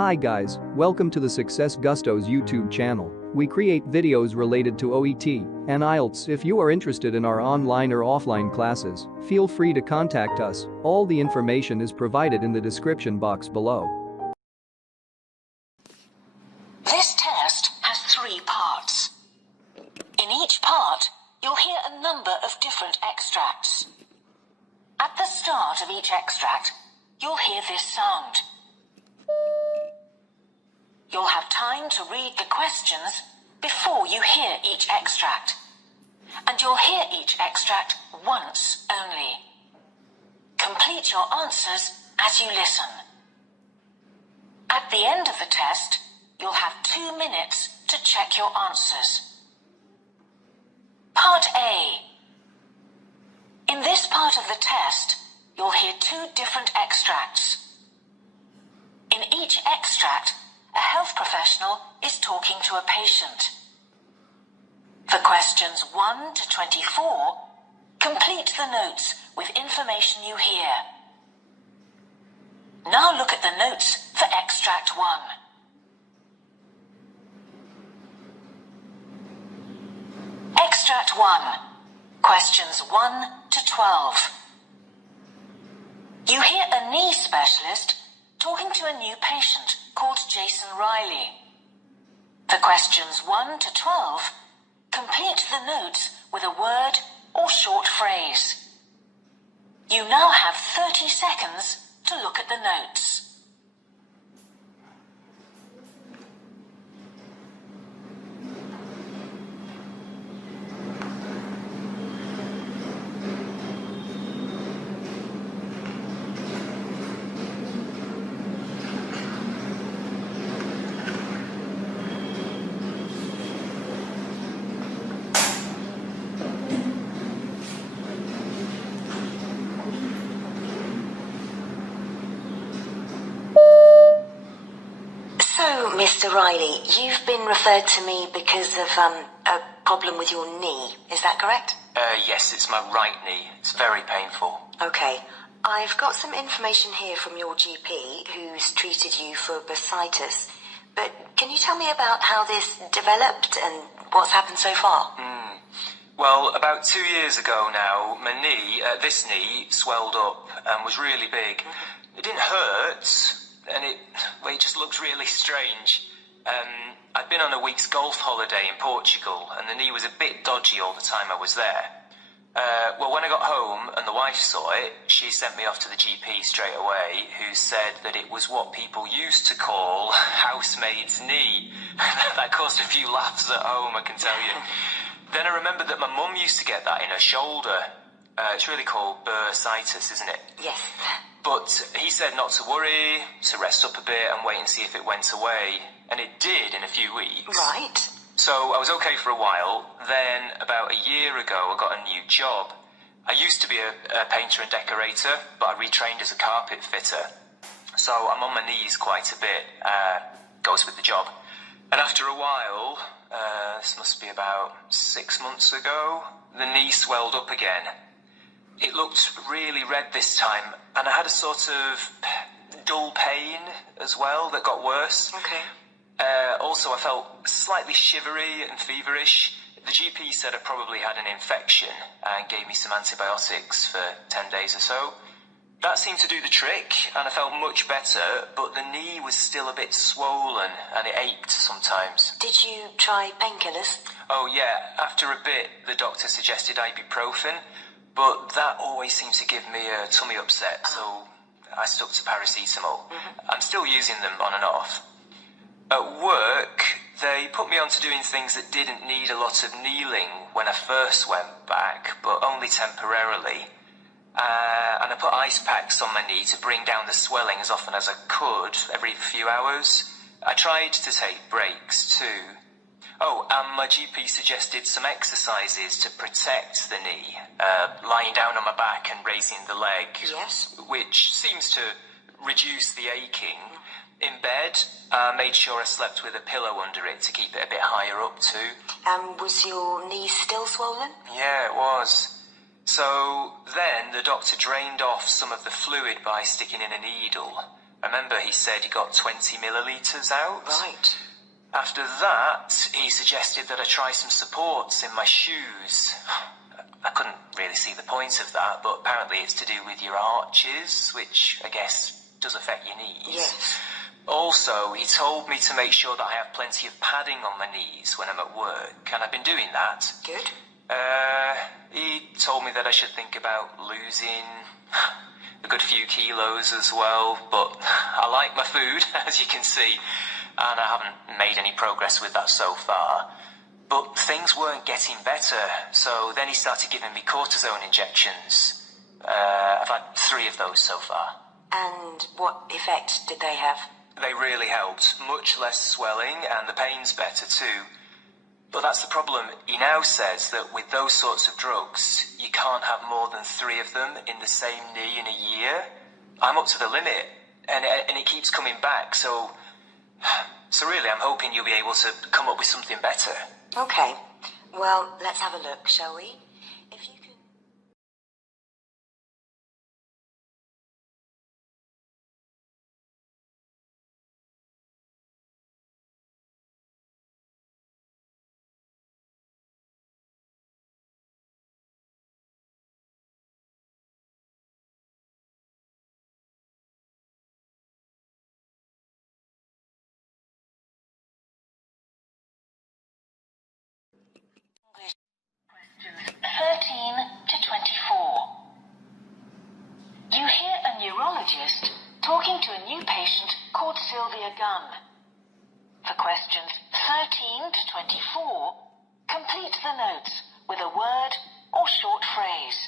Hi guys, welcome to the Success Gusto's YouTube channel. We create videos related to OET and IELTS. If you are interested in our online or offline classes, feel free to contact us. All the information is provided in the description box below. This test has 3 parts. In each part, you'll hear a number of different extracts. At the start of each extract, you'll hear this sound. You'll have time to read the questions before you hear each extract. And you'll hear each extract once only. Complete your answers as you listen. At the end of the test, you'll have 2 minutes to check your answers. Part A. In this part of the test, you'll hear 2 different extracts. In each extract, a health professional is talking to a patient. For questions 1 to 24, complete the notes with information you hear. Now look at the notes for extract 1. Extract 1. Questions 1 to 12. You hear a knee specialist talking to a new patient called Jason Riley. For questions 1 to 12, complete the notes with a word or short phrase. You now have 30 seconds to look at the notes. So, Mr. Riley, you've been referred to me because of a problem with your knee, is that correct? Yes, it's my right knee. It's very painful. Okay. I've got some information here from your GP who's treated you for bursitis. But can you tell me about how this developed and what's happened so far? Well, about 2 years ago now, my knee, this knee, swelled up and was really big. It didn't hurt, and it just looked really strange. I'd been on a week's golf holiday in Portugal, and the knee was a bit dodgy all the time I was there. Well, when I got home and the wife saw it, she sent me off to the GP straight away, who said that it was what people used to call housemaid's knee. That caused a few laughs at home, I can tell you. Then I remembered that my mum used to get that in her shoulder. It's really called bursitis, isn't it? Yes. But he said not to worry, to rest up a bit and wait and see if it went away. And it did in a few weeks. Right. So I was okay for a while. Then about a year ago I got a new job. I used to be a painter and decorator, but I retrained as a carpet fitter. So I'm on my knees quite a bit. Goes with the job. And after a while, this must be about 6 months ago, the knee swelled up again. It looked really red this time, and I had a sort of dull pain as well that got worse. Okay. Also, I felt slightly shivery and feverish. The GP said I probably had an infection and gave me some antibiotics for 10 days or so. That seemed to do the trick, and I felt much better, but the knee was still a bit swollen and it ached sometimes. Did you try painkillers? Oh yeah, after a bit the doctor suggested ibuprofen, but that always seems to give me a tummy upset, so I stuck to paracetamol. I'm still using them on and off. At work, they put me on to doing things that didn't need a lot of kneeling when I first went back, but only temporarily. And I put ice packs on my knee to bring down the swelling as often as I could, every few hours. I tried to take breaks too. Oh, and my GP suggested some exercises to protect the knee, lying down on my back and raising the leg. Yes. Which seems to reduce the aching. In bed, I made sure I slept with a pillow under it to keep it a bit higher up too. Was your knee still swollen? Yeah, it was. So then the doctor drained off some of the fluid by sticking in a needle. I remember he said he got 20 millilitres out. Right. After that, he suggested that I try some supports in my shoes. I couldn't really see the point of that, but apparently it's to do with your arches, which I guess does affect your knees. Yes. Also, he told me to make sure that I have plenty of padding on my knees when I'm at work, and I've been doing that. Good. He told me that I should think about losing a good few kilos as well, but I like my food, as you can see, and I haven't made any progress with that so far. But things weren't getting better, so then he started giving me cortisone injections. I've had 3 of those so far. And what effect did they have? They really helped. Much less swelling, and the pain's better too. But that's the problem. He now says that with those sorts of drugs, you can't have more than 3 of them in the same knee in a year. I'm up to the limit, and it keeps coming back, so really I'm hoping you'll be able to come up with something better. Okay. Well, let's have a look, shall we? If you can... Questions 13 to 24. You hear a neurologist talking to a new patient called Sylvia Gunn. For questions 13 to 24, complete the notes with a word or short phrase.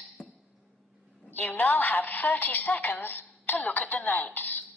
You now have 30 seconds to look at the notes.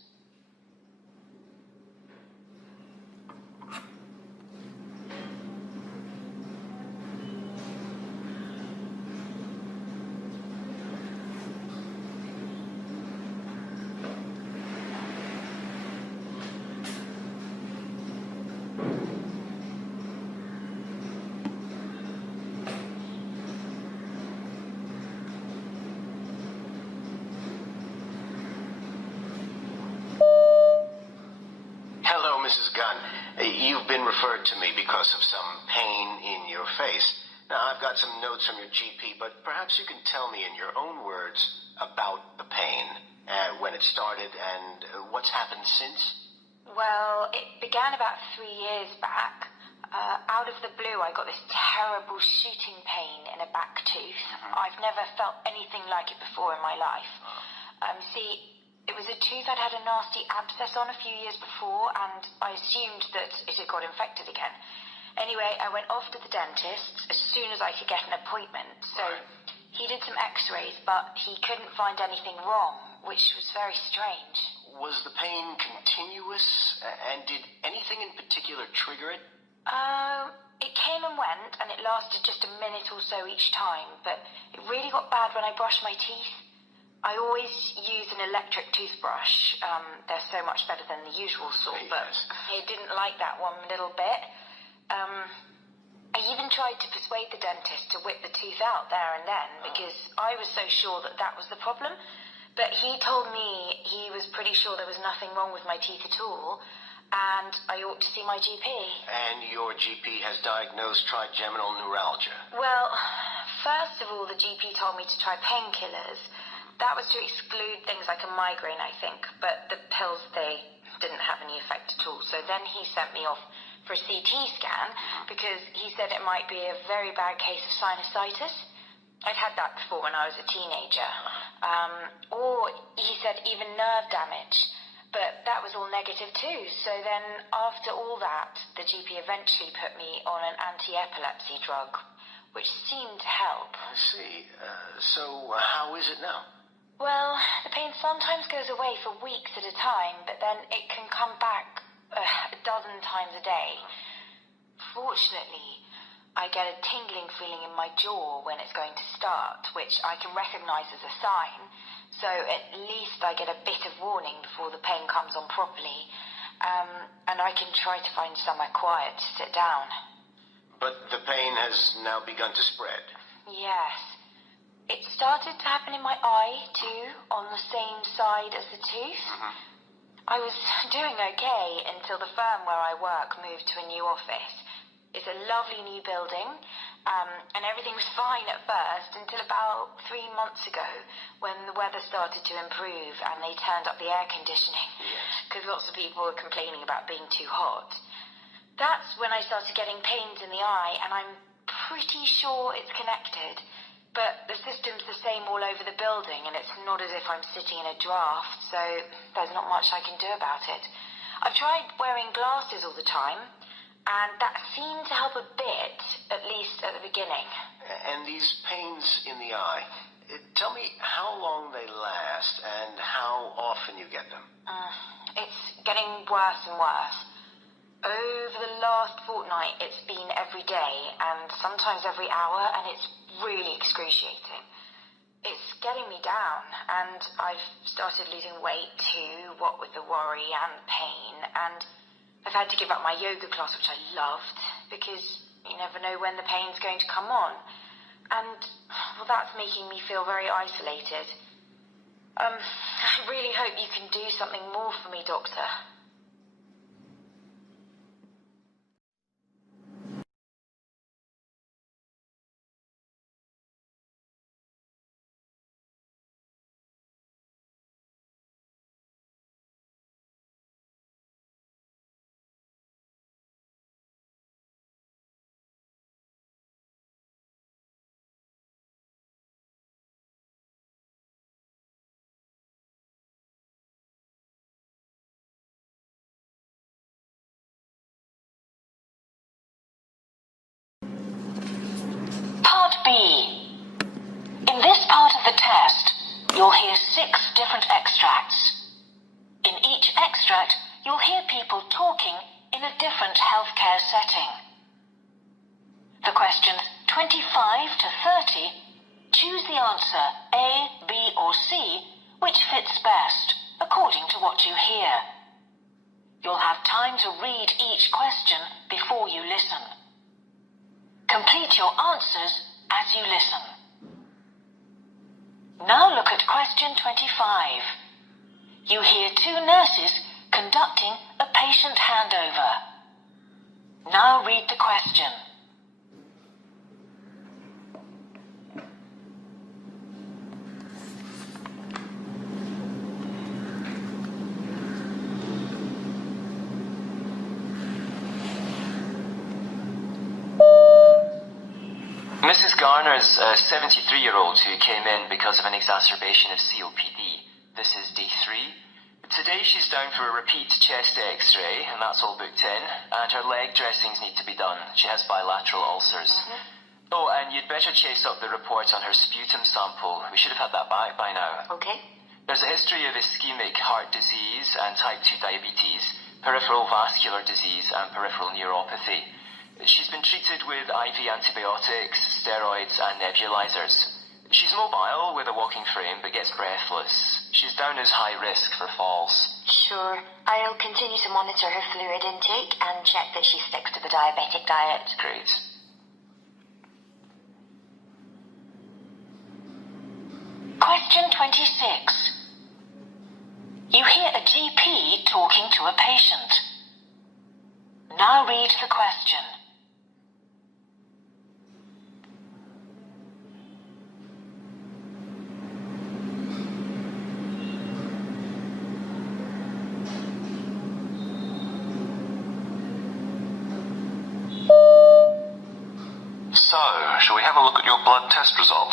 Mrs. Gunn, you've been referred to me because of some pain in your face. Now, I've got some notes from your GP, but perhaps you can tell me in your own words about the pain, when it started, and what's happened since? Well, it began about 3 years back. Out of the blue, I got this terrible shooting pain in a back tooth. I've never felt anything like it before in my life. See, it was a tooth I'd had a nasty abscess on a few years before, and I assumed that it had got infected again. Anyway, I went off to the dentist as soon as I could get an appointment. So he did some x-rays, but he couldn't find anything wrong, which was very strange. Was the pain continuous, and did anything in particular trigger it? It came and went, and it lasted just a minute or so each time, but it really got bad when I brushed my teeth. I always use an electric toothbrush. They're so much better than the usual sort, but I didn't like that one little bit. I even tried to persuade the dentist to whip the tooth out there and then, because I was so sure that that was the problem. But he told me he was pretty sure there was nothing wrong with my teeth at all, and I ought to see my GP. And your GP has diagnosed trigeminal neuralgia? Well, first of all, the GP told me to try painkillers. That was to exclude things like a migraine, I think, but the pills, they didn't have any effect at all. So then he sent me off for a CT scan, because he said it might be a very bad case of sinusitis. I'd had that before when I was a teenager. Or he said even nerve damage, but that was all negative too. So then after all that, the GP eventually put me on an anti-epilepsy drug, which seemed to help. I see. So how is it now? Well, the pain sometimes goes away for weeks at a time, but then it can come back a dozen times a day. Fortunately, I get a tingling feeling in my jaw when it's going to start, which I can recognize as a sign, so at least I get a bit of warning before the pain comes on properly, and I can try to find somewhere quiet to sit down. But the pain has now begun to spread? Yes. It started to happen in my eye, too, on the same side as the tooth. I was doing okay until the firm where I work moved to a new office. It's a lovely new building, and everything was fine at first until about 3 months ago when the weather started to improve and they turned up the air conditioning because lots of people were complaining about being too hot. That's when I started getting pains in the eye, and I'm pretty sure it's connected. But the system's the same all over the building, and it's not as if I'm sitting in a draft, so there's not much I can do about it. I've tried wearing glasses all the time, and that seemed to help a bit, at least at the beginning. And these pains in the eye, tell me how long they last and how often you get them. It's getting worse and worse. Over the last fortnight, it's been every day, and sometimes every hour, and it's really excruciating. It's getting me down, and I've started losing weight too, what with the worry and the pain, and I've had to give up my yoga class, which I loved, because you never know when the pain's going to come on. And, well, that's making me feel very isolated. I really hope you can do something more for me, Doctor. Part B. In this part of the test, you'll hear 6 different extracts. In each extract, you'll hear people talking in a different healthcare setting. For questions 25 to 30, choose the answer A, B, or C, which fits best, according to what you hear. You'll have time to read each question before you listen. Complete your answers as you listen. Now look at question 25. You hear 2 nurses conducting a patient handover. Now read the question. Mrs. Garner's a 73-year-old who came in because of an exacerbation of COPD. This is day 3. Today she's down for a repeat chest x-ray, and that's all booked in, and her leg dressings need to be done. She has bilateral ulcers. Oh, and you'd better chase up the report on her sputum sample. We should have had that back by now. Okay. There's a history of ischemic heart disease and type 2 diabetes, peripheral vascular disease, and peripheral neuropathy. She's been treated with IV antibiotics, steroids, and nebulizers. She's mobile with a walking frame, but gets breathless. She's down as high risk for falls. Sure. I'll continue to monitor her fluid intake and check that she sticks to the diabetic diet. Great. Question 26. You hear a GP talking to a patient. Now read the question. So, shall we have a look at your blood test result?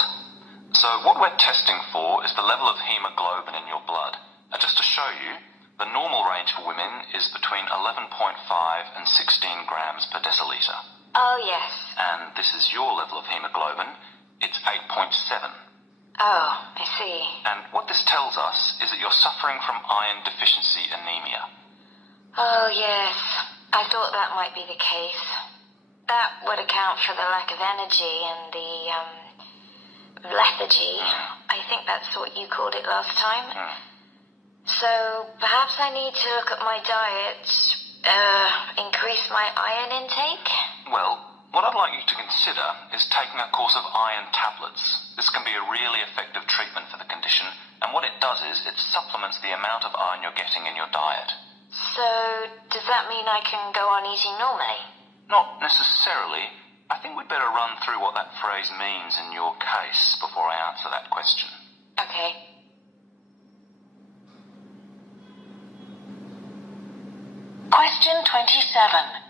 So, what we're testing for is the level of hemoglobin in your blood. And just to show you, the normal range for women is between 11.5 and 16 grams per deciliter. Oh, yes. And this is your level of hemoglobin. It's 8.7. Oh, I see. And what this tells us is that you're suffering from iron deficiency anemia. Oh, yes. I thought that might be the case. That would account for the lack of energy and the lethargy. I think that's what you called it last time. So perhaps I need to look at my diet, increase my iron intake? Well, What I'd like you to consider is taking a course of iron tablets. This can be a really effective treatment for the condition, and what it does is it supplements the amount of iron you're getting in your diet. So, does that mean I can go on eating normally? Not necessarily. I think we'd better run through what that phrase means in your case before I answer that question. Okay. Question 27.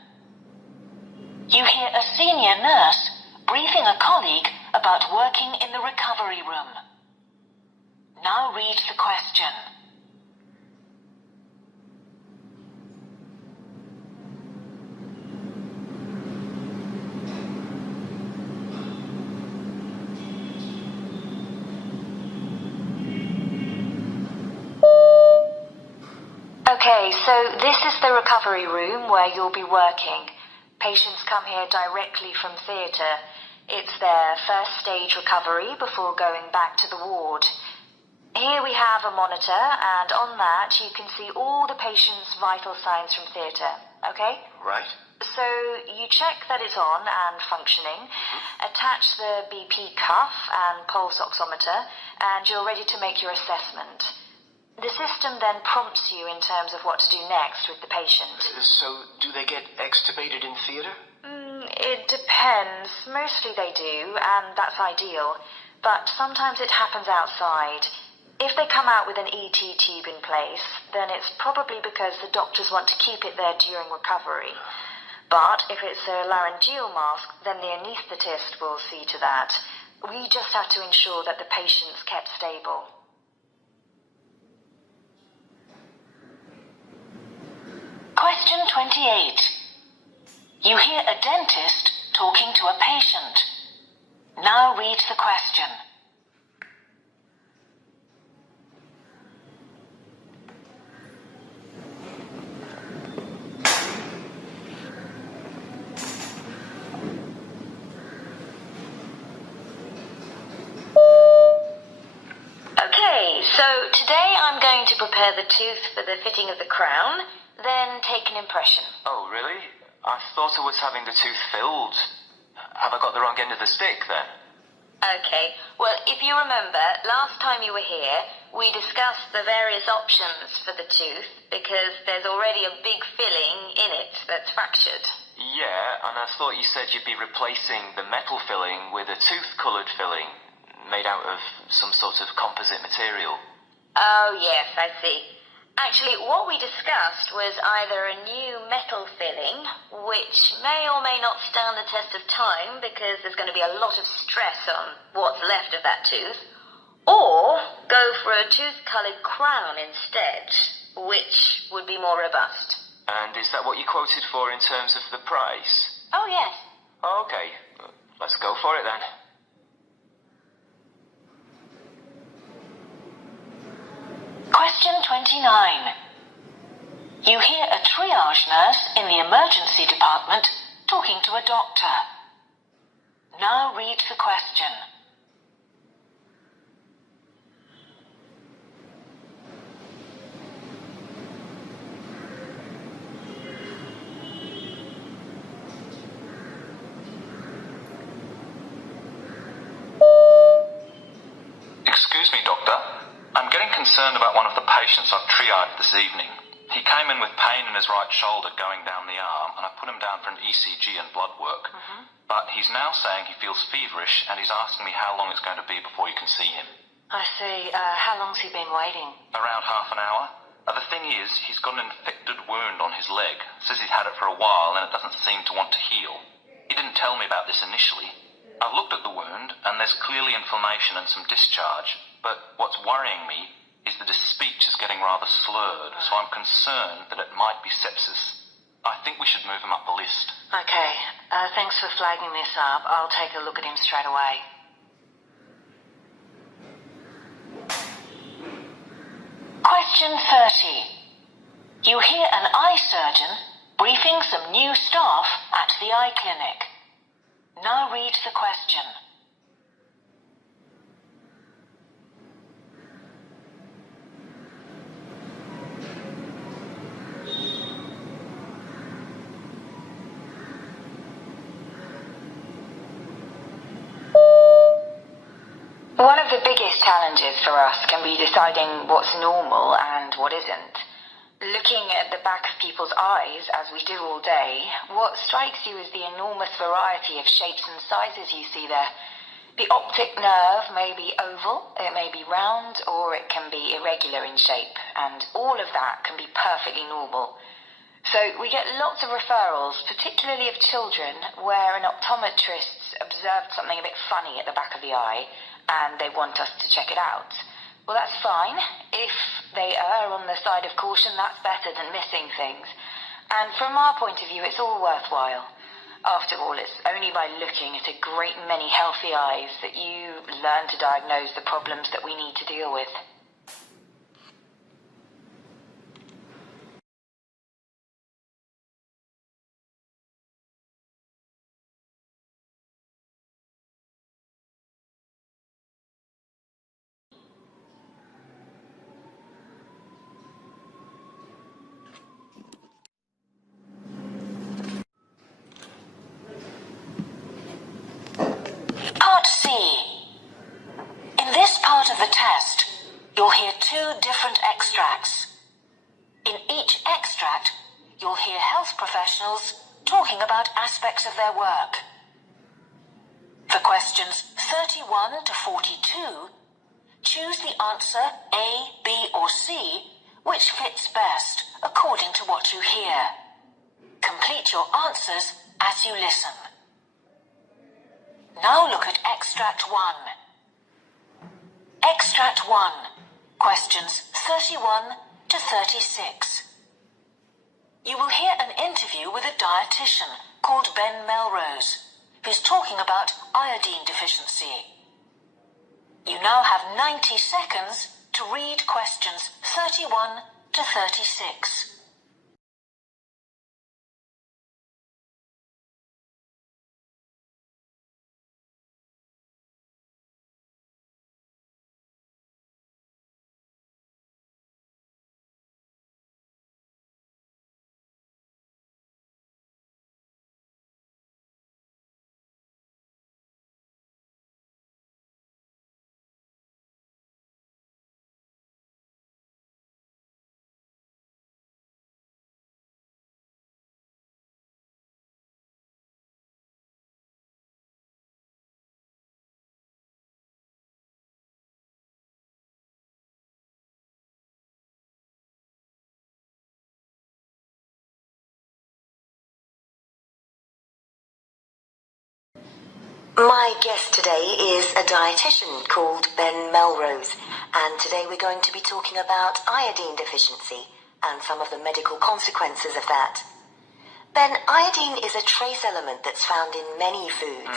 You hear a senior nurse briefing a colleague about working in the recovery room. Now read the question. Okay, so this is the recovery room where you'll be working. Patients come here directly from theatre. It's their first stage recovery before going back to the ward. Here we have a monitor, and on that you can see all the patient's vital signs from theatre, okay? Right. So you check that it's on and functioning, attach the BP cuff and pulse oximeter, and you're ready to make your assessment. The system then prompts you in terms of what to do next with the patient. So, do they get extubated in theatre? It depends. Mostly they do, and that's ideal. But sometimes it happens outside. If they come out with an ET tube in place, then it's probably because the doctors want to keep it there during recovery. But if it's a laryngeal mask, then the anaesthetist will see to that. We just have to ensure that the patient's kept stable. Question 28. You hear a dentist talking to a patient. Now read the question. Okay, so today I'm going to prepare the tooth for the fitting of the crown, then take an impression. Oh, really? I thought I was having the tooth filled. Have I got the wrong end of the stick then? Okay, well, if you remember, last time you were here, we discussed the various options for the tooth because there's already a big filling in it that's fractured. Yeah, and I thought you said you'd be replacing the metal filling with a tooth-coloured filling made out of some sort of composite material. Oh, yes, I see. Actually, what we discussed was either a new metal filling, which may or may not stand the test of time because there's going to be a lot of stress on what's left of that tooth, or go for a tooth-coloured crown instead, which would be more robust. And is that what you quoted for in terms of the price? Oh, yes. Okay, let's go for it then. Question 29. You hear a triage nurse in the emergency department talking to a doctor. Now read the question. Excuse me, Doctor. I'm getting concerned about one of the patients I've triaged this evening. He came in with pain in his right shoulder going down the arm, and I put him down for an ECG and blood work. But he's now saying he feels feverish, and he's asking me how long it's going to be before you can see him. I see. How long's he been waiting? Around half an hour. The thing is, he's got an infected wound on his leg. Says he's had it for a while, and it doesn't seem to want to heal. He didn't tell me about this initially. I've looked at the wound, and there's clearly inflammation and some discharge. But what's worrying me is that his speech is getting rather slurred, so I'm concerned that it might be sepsis. I think we should move him up the list. Okay. Thanks for flagging this up. I'll take a look at him straight away. Question 30. You hear an eye surgeon briefing some new staff at the eye clinic. Now read the question. One of the biggest challenges for us can be deciding what's normal and what isn't. Looking at the back of people's eyes, as we do all day, what strikes you is the enormous variety of shapes and sizes you see there. The optic nerve may be oval, it may be round, or it can be irregular in shape, and all of that can be perfectly normal. So we get lots of referrals, particularly of children, where an optometrist observed something a bit funny at the back of the eye, and they want us to check it out. Well, that's fine. If they err on the side of caution, that's better than missing things. And from our point of view, it's all worthwhile. After all, it's only by looking at a great many healthy eyes that you learn to diagnose the problems that we need to deal with. Part C. In this part of the test, you'll hear two different extracts. In each extract, you'll hear health professionals talking about aspects of their work. For questions 31 to 42, choose the answer A, B, or C, which fits best according to what you hear. Complete your answers as you listen. Now look at Extract 1. Extract 1, questions 31 to 36. You will hear an interview with a dietitian called Ben Melrose, who's talking about iodine deficiency. You now have 90 seconds to read questions 31 to 36. My guest today is a dietitian called Ben Melrose, and today we're going to be talking about iodine deficiency and some of the medical consequences of that. Ben, iodine is a trace element that's found in many foods.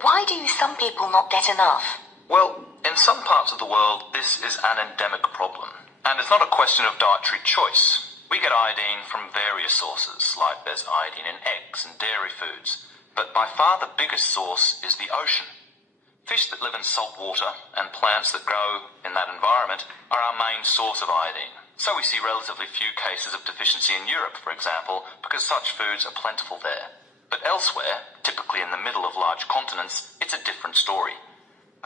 Why do some people not get enough? Well, in some parts of the world, this is an endemic problem. And it's not a question of dietary choice. We get iodine from various sources, like there's iodine in eggs and dairy foods. But by far the biggest source is the ocean. Fish that live in salt water and plants that grow in that environment are our main source of iodine. So we see relatively few cases of deficiency in Europe, for example, because such foods are plentiful there. But elsewhere, typically in the middle of large continents, it's a different story.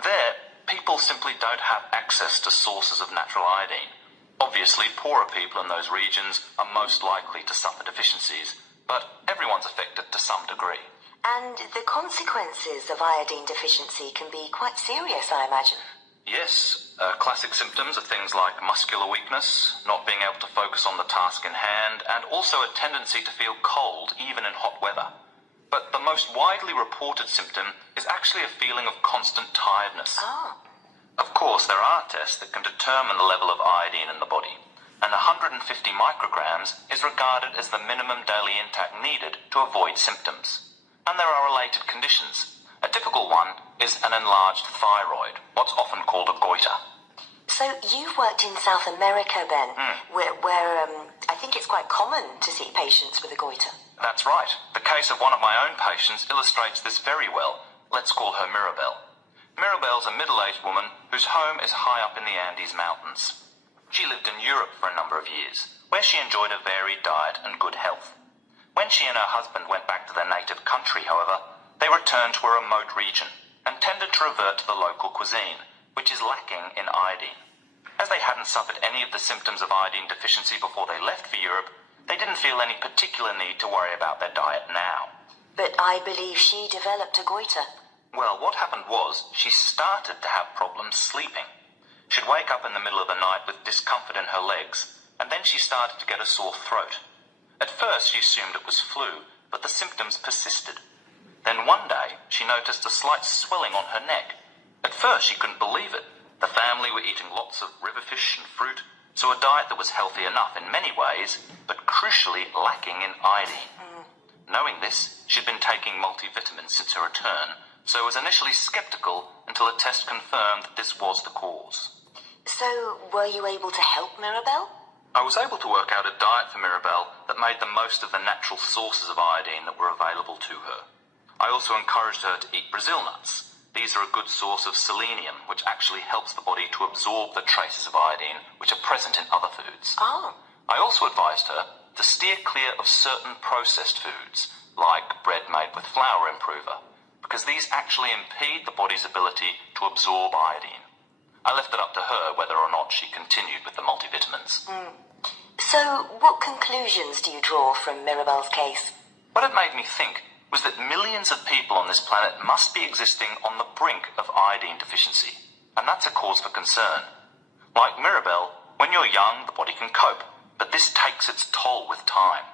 There, people simply don't have access to sources of natural iodine. Obviously, poorer people in those regions are most likely to suffer deficiencies, but everyone's affected to some degree. And the consequences of iodine deficiency can be quite serious, I imagine. Yes, classic symptoms are things like muscular weakness, not being able to focus on the task in hand, and also a tendency to feel cold, even in hot weather. But the most widely reported symptom is actually a feeling of constant tiredness. Oh. Of course, there are tests that can determine the level of iodine in the body, and 150 micrograms is regarded as the minimum daily intake needed to avoid symptoms. And there are related conditions. A typical one is an enlarged thyroid, what's often called a goiter. So you've worked in South America, Ben, where I think it's quite common to see patients with a goiter. That's right. The case of one of my own patients illustrates this very well. Let's call her Mirabelle. Mirabelle's a middle-aged woman whose home is high up in the Andes Mountains. She lived in Europe for a number of years, where she enjoyed a varied diet and good health. When she and her husband went back to their native country, however, they returned to a remote region and tended to revert to the local cuisine, which is lacking in iodine. As they hadn't suffered any of the symptoms of iodine deficiency before they left for Europe, they didn't feel any particular need to worry about their diet now. But I believe she developed a goiter. Well, what happened was she started to have problems sleeping. She'd wake up in the middle of the night with discomfort in her legs, and then she started to get a sore throat. At first she assumed it was flu, but the symptoms persisted. Then one day she noticed a slight swelling on her neck. At first she couldn't believe it. The family were eating lots of river fish and fruit, so a diet that was healthy enough in many ways, but crucially lacking in iodine. Knowing this, she'd been taking multivitamins since her return, so was initially skeptical until a test confirmed that this was the cause. So, were you able to help Mirabelle? I was able to work out a diet for Mirabelle that made the most of the natural sources of iodine that were available to her. I also encouraged her to eat Brazil nuts. These are a good source of selenium, which actually helps the body to absorb the traces of iodine which are present in other foods. Oh. I also advised her to steer clear of certain processed foods, like bread made with flour improver, because these actually impede the body's ability to absorb iodine. I left it up to her whether or not she continued with the multivitamins. So, what conclusions do you draw from Mirabelle's case? What it made me think was that millions of people on this planet must be existing on the brink of iodine deficiency, and that's a cause for concern. Like Mirabelle, when you're young, the body can cope, but this takes its toll with time.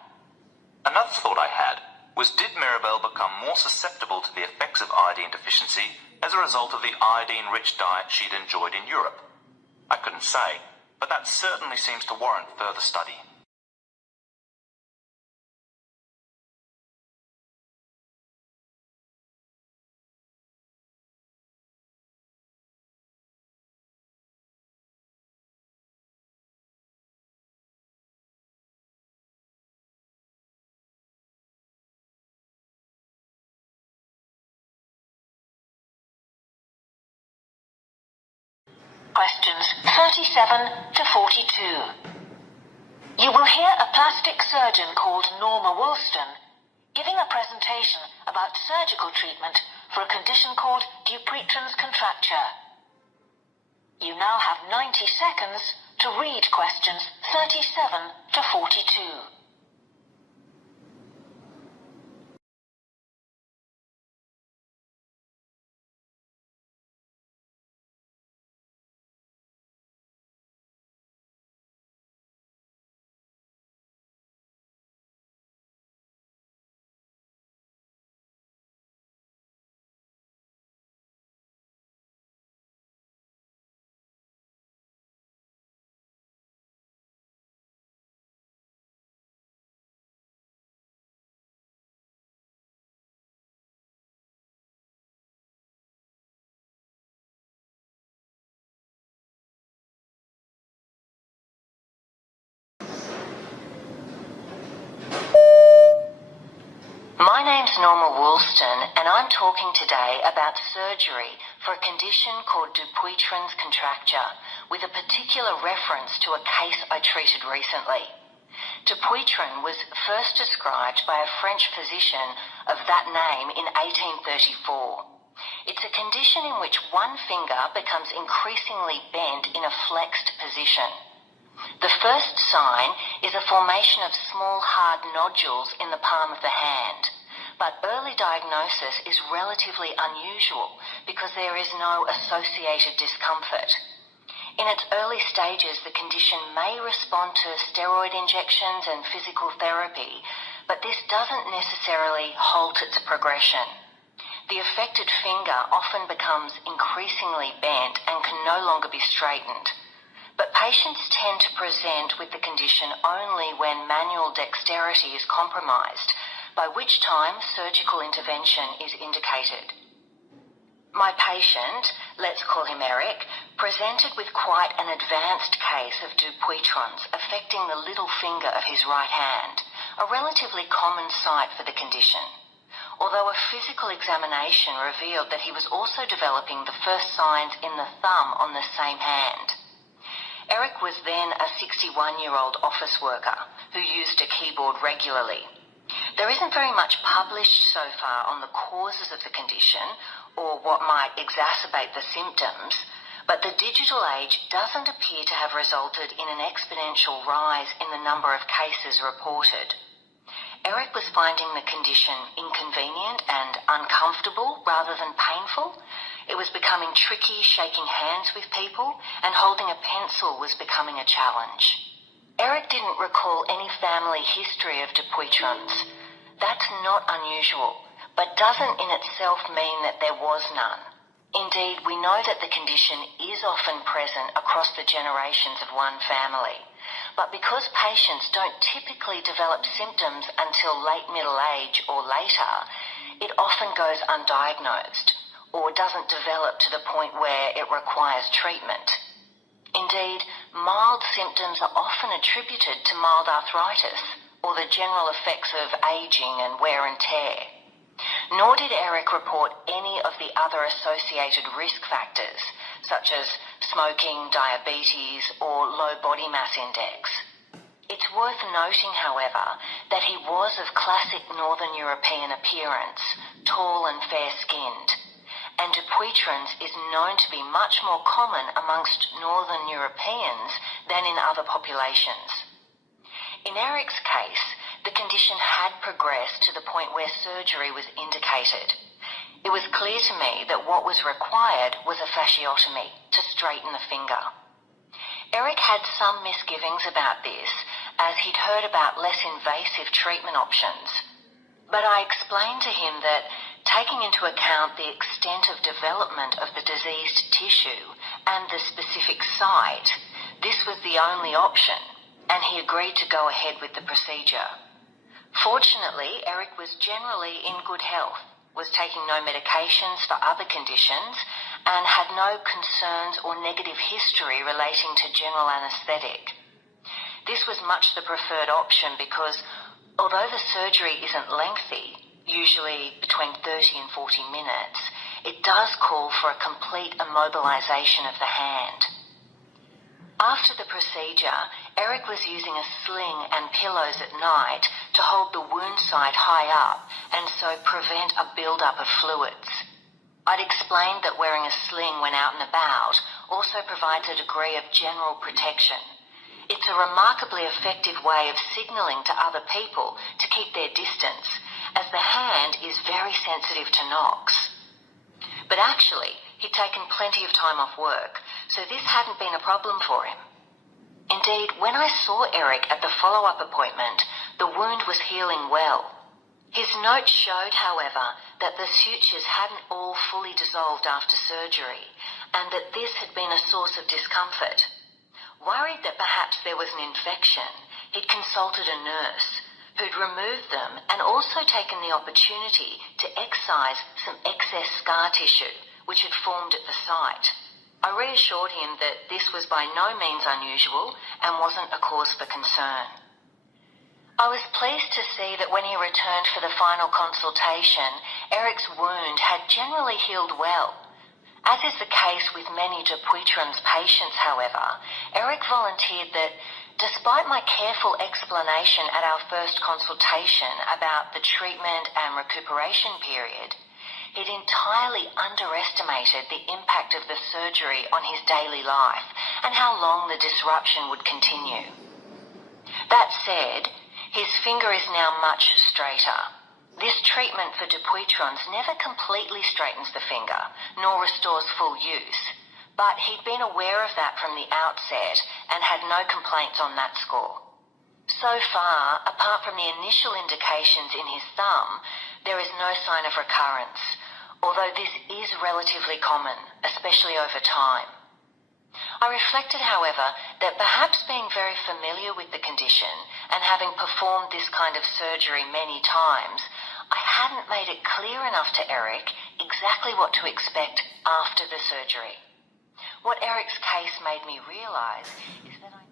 Another thought I had was, did Mirabelle become more susceptible to the effects of iodine deficiency as a result of the iodine-rich diet she'd enjoyed in Europe? I couldn't say, but that certainly seems to warrant further study. Questions 37 to 42. You will hear a plastic surgeon called Norma Woolston giving a presentation about surgical treatment for a condition called Dupuytren's contracture. You now have 90 seconds to read questions 37 to 42. My name's Norma Woolston, and I'm talking today about surgery for a condition called Dupuytren's contracture, with a particular reference to a case I treated recently. Dupuytren was first described by a French physician of that name in 1834. It's a condition in which one finger becomes increasingly bent in a flexed position. The first sign is a formation of small hard nodules in the palm of the hand, but early diagnosis is relatively unusual because there is no associated discomfort. In its early stages, the condition may respond to steroid injections and physical therapy, but this doesn't necessarily halt its progression. The affected finger often becomes increasingly bent and can no longer be straightened. But patients tend to present with the condition only when manual dexterity is compromised, by which time surgical intervention is indicated. My patient, let's call him Eric, presented with quite an advanced case of Dupuytren's affecting the little finger of his right hand, a relatively common site for the condition. Although a physical examination revealed that he was also developing the first signs in the thumb on the same hand. Eric was then a 61-year-old office worker who used a keyboard regularly. There isn't very much published so far on the causes of the condition or what might exacerbate the symptoms, But the digital age doesn't appear to have resulted in an exponential rise in the number of cases reported. Eric was finding the condition inconvenient and uncomfortable rather than painful. It was becoming tricky shaking hands with people, and holding a pencil was becoming a challenge. Eric didn't recall any family history of Dupuytren's. That's not unusual, but doesn't in itself mean that there was none. Indeed, we know that the condition is often present across the generations of one family. But because patients don't typically develop symptoms until late middle age or later, it often goes undiagnosed or doesn't develop to the point where it requires treatment. Indeed, mild symptoms are often attributed to mild arthritis or the general effects of aging and wear and tear. Nor did Eric report any of the other associated risk factors, such as smoking, diabetes, or low body mass index. It's worth noting, however, that he was of classic Northern European appearance, tall and fair-skinned, and Dupuytren's is known to be much more common amongst Northern Europeans than in other populations. In Eric's case, the condition had progressed to the point where surgery was indicated. It was clear to me that what was required was a fasciotomy to straighten the finger. Eric had some misgivings about this, as he'd heard about less invasive treatment options. But I explained to him that, taking into account the extent of development of the diseased tissue and the specific site, this was the only option, and he agreed to go ahead with the procedure. Fortunately, Eric was generally in good health, was taking no medications for other conditions, and had no concerns or negative history relating to general anaesthetic. This was much the preferred option because, although the surgery isn't lengthy, usually between 30 and 40 minutes, it does call for a complete immobilization of the hand. After the procedure, Eric was using a sling and pillows at night to hold the wound site high up and so prevent a build-up of fluids. I'd explained that wearing a sling when out and about also provides a degree of general protection. It's a remarkably effective way of signalling to other people to keep their distance, as the hand is very sensitive to knocks. But actually, he'd taken plenty of time off work, so this hadn't been a problem for him. Indeed, when I saw Eric at the follow-up appointment, the wound was healing well. His notes showed, however, that the sutures hadn't all fully dissolved after surgery, and that this had been a source of discomfort. Worried that perhaps there was an infection, he'd consulted a nurse, who'd removed them and also taken the opportunity to excise some excess scar tissue, which had formed at the site. I reassured him that this was by no means unusual and wasn't a cause for concern. I was pleased to see that when he returned for the final consultation, Eric's wound had generally healed well. As is the case with many Dupuytren's patients, however, Eric volunteered that, despite my careful explanation at our first consultation about the treatment and recuperation period, he'd entirely underestimated the impact of the surgery on his daily life and how long the disruption would continue. That said, his finger is now much straighter. This treatment for Dupuytren's never completely straightens the finger, nor restores full use, but he'd been aware of that from the outset and had no complaints on that score. So far, apart from the initial indications in his thumb, there is no sign of recurrence, although this is relatively common, especially over time. I reflected, however, that perhaps being very familiar with the condition and having performed this kind of surgery many times, I hadn't made it clear enough to Eric exactly what to expect after the surgery. What Eric's case made me realize is that I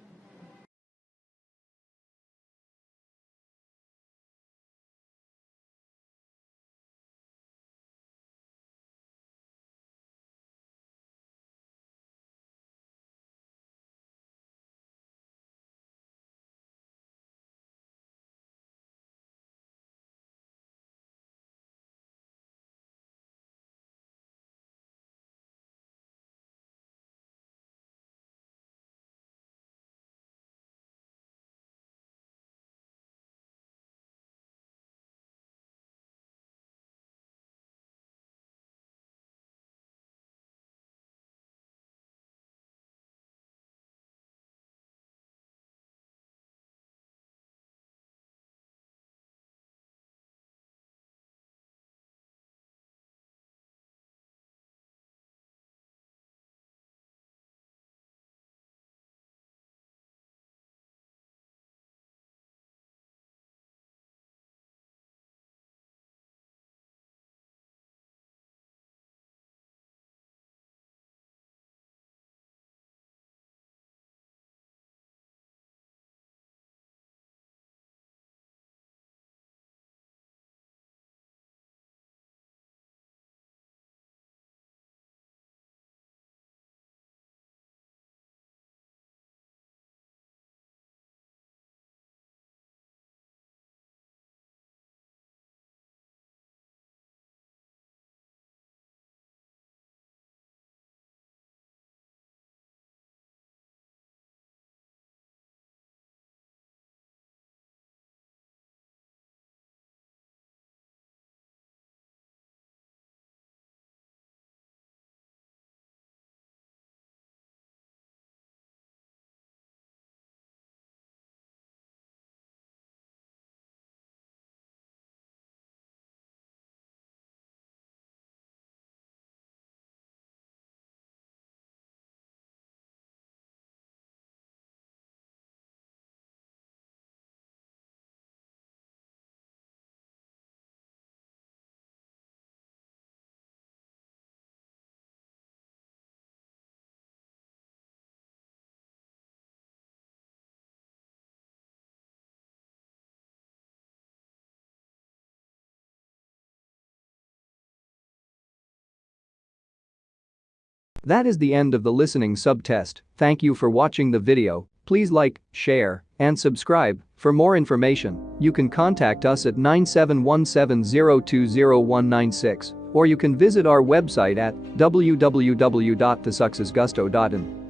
That is the end of the listening subtest. Thank you for watching the video. Please like, share, and subscribe. For more information, you can contact us at 9717020196, or you can visit our website at www.thesuccessgusto.in.